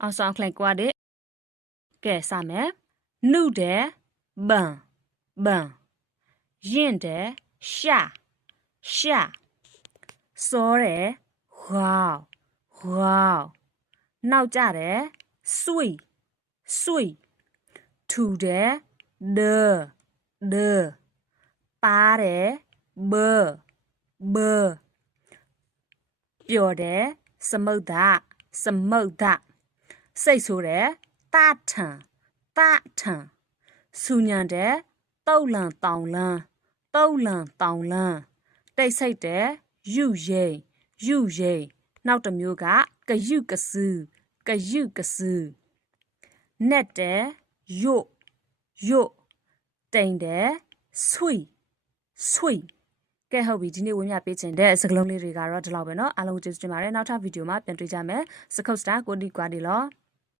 အောင်ဆောင်ခလိုက်ကွာတဲ့ကဲစမယ်နှုတဲ့ဘန်ဘန်ရင်တဲ့ရှာရှာစောတဲ့ဂေါဂေါနောက်ကြတဲ့ဆွေဆွေထူတဲ့ဒပါတဲ့ဘပျော်တဲ့စမုတ်ဒစိတ်ဆိုးတဲ့တာထန်ဆူညံတဲ့တုတ်လန်တောင်လန်းတိတ်ဆိတ်တဲ့ယူရိမ်နောက်တစ်မျိုးကကယူကဆူနဲ့တဲ့ယို့တိမ်တဲ့ဆွေကဲဟုတ်ပြီဒီနေ့ဝင်မြပေးခြင်းတဲ့စကလုံးလေးတွေကတော့ဒီလောက်ပဲเนาะအားလုံးကျေးဇူးတင်ပါတယ်နောက်ထပ်ဗီဒီယိုမှာပြန်တွေ့ကြမယ်စကုတ်စတာကိုဒီကွာဒီလော